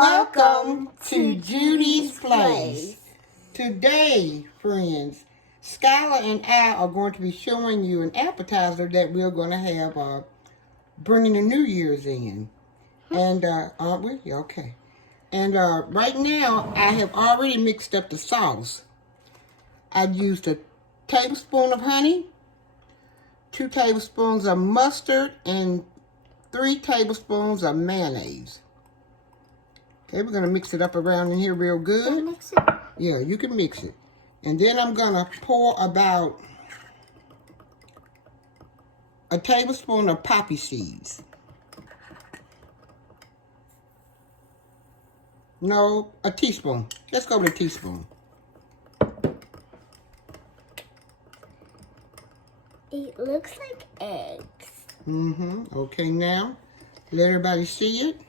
Welcome to Judy's Place. Today, friends, Skylar and I are going to be showing you an appetizer that we're going to have bringing the New Year's in. And, aren't we? Yeah, okay. And right now, I have already mixed up the sauce. I've used a tablespoon of honey, 2 tablespoons of mustard, and 3 tablespoons of mayonnaise. Okay, we're going to mix it up around in here real good. Can you mix it? Yeah, you can mix it. And then I'm going to pour about a tablespoon of poppy seeds. No, a teaspoon. Let's go with a teaspoon. It looks like eggs. Okay, now, let everybody see it.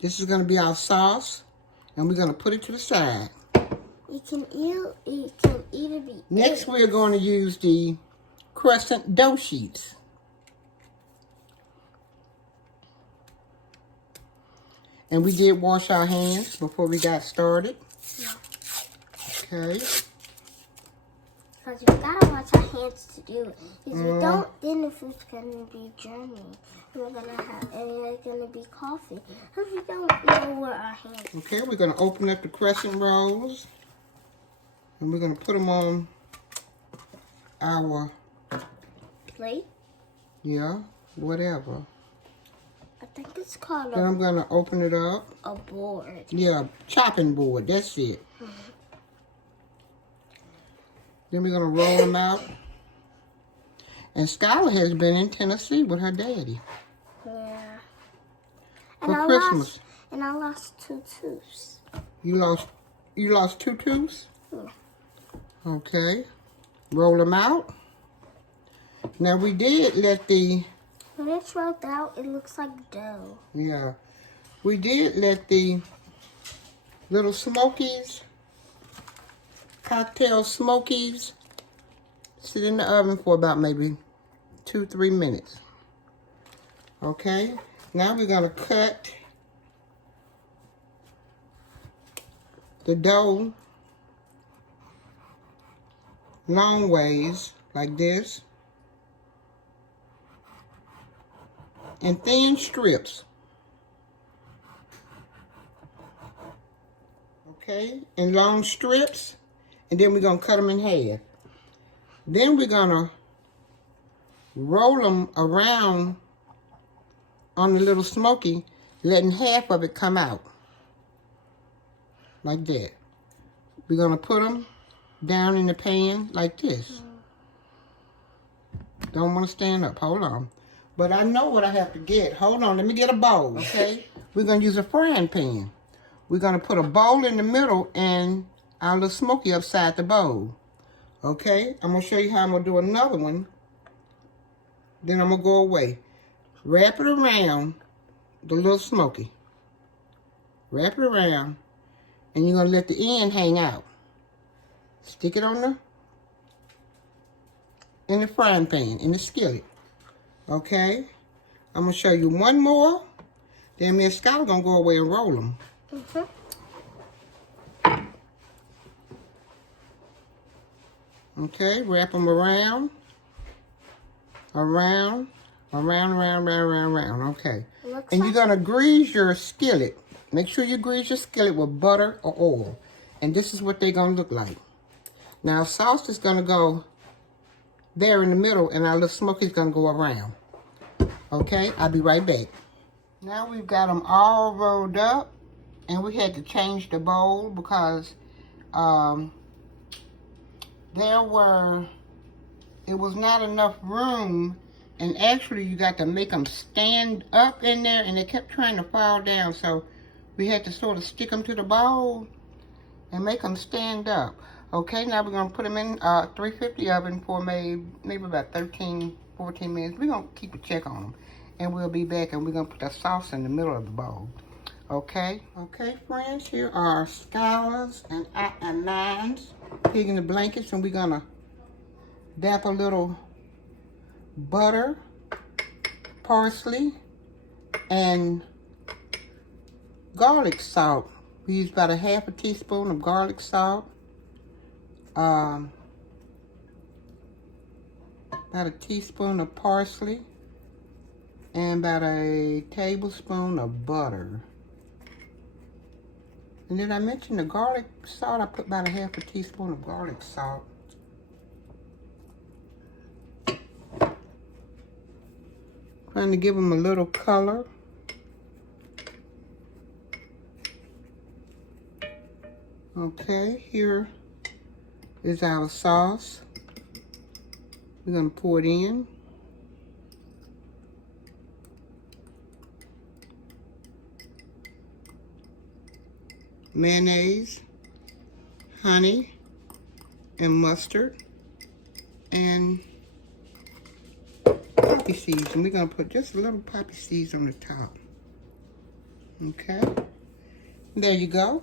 This is going to be our sauce, and we're going to put it to the side. It can either be Next, we're going to use the crescent dough sheets. And we did wash our hands before we got started. Yeah. Okay. Because we gotta wash our hands to do it. If we don't, then the food's gonna be germy. And it's gonna be coffee. If we don't know where our hands. Okay, we're gonna open up the crescent rolls, and we're gonna put them on our Plate? yeah, whatever. I think it's called Then I'm gonna open it up. a board. Yeah, chopping board. That's it. Then we're gonna roll them out. And Skylar has been in Tennessee with her daddy. Yeah. For Christmas. And I lost 2 tooths. You lost 2 tooths? Yeah. Okay. Roll them out. Now we did let the When it's rolled out, it looks like dough. yeah. We did let the little smokies, cocktail smokies, sit in the oven for about maybe 2-3 minutes. Okay, now we're gonna cut the dough long ways like this in thin strips. Okay, in long strips, and then we're gonna cut them in half. Then we're gonna roll them around on the little smoky, letting half of it come out. Like that. We're gonna put them down in the pan like this. Don't wanna stand up, hold on. But I know what I have to get. Hold on, let me get a bowl, okay? We're gonna use a frying pan. We're gonna put a bowl in the middle and our little smoky upside the bowl. Okay, I'm gonna show you how I'm gonna do another one. Then I'm gonna go away. Wrap it around the little smoky. Wrap it around, and you're gonna let the end hang out. Stick it on in the frying pan, in the skillet. Okay, I'm gonna show you one more. Then me and Scott gonna go away and roll them. Okay, wrap them around. Around. Okay. And you're gonna grease your skillet. Make sure you grease your skillet with butter or oil. And this is what they're gonna look like. Now sauce is gonna go there in the middle, and our little smoky's gonna go around. Okay, I'll be right back. Now we've got them all rolled up, and we had to change the bowl because it was not enough room, and actually you got to make them stand up in there, and they kept trying to fall down, so we had to sort of stick them to the bowl and make them stand up. Okay, now we're going to put them in 350 oven for maybe about 13-14 minutes. We're going to keep a check on them, and we'll be back, and we're going to put the sauce in the middle of the bowl. Okay, friends, here are Skylar's and mine's pig in the blankets, and we're going to dap a little butter, parsley, and garlic salt. We use about a half a teaspoon of garlic salt. About a teaspoon of parsley. And about a tablespoon of butter. And did I mention the garlic salt? I put about a half a teaspoon of garlic salt. Trying to give them a little color. Okay, here is our sauce. We're going to pour it in. Mayonnaise, honey, and mustard, and poppy seeds. And we're going to put just a little poppy seeds on the top. Okay. There you go.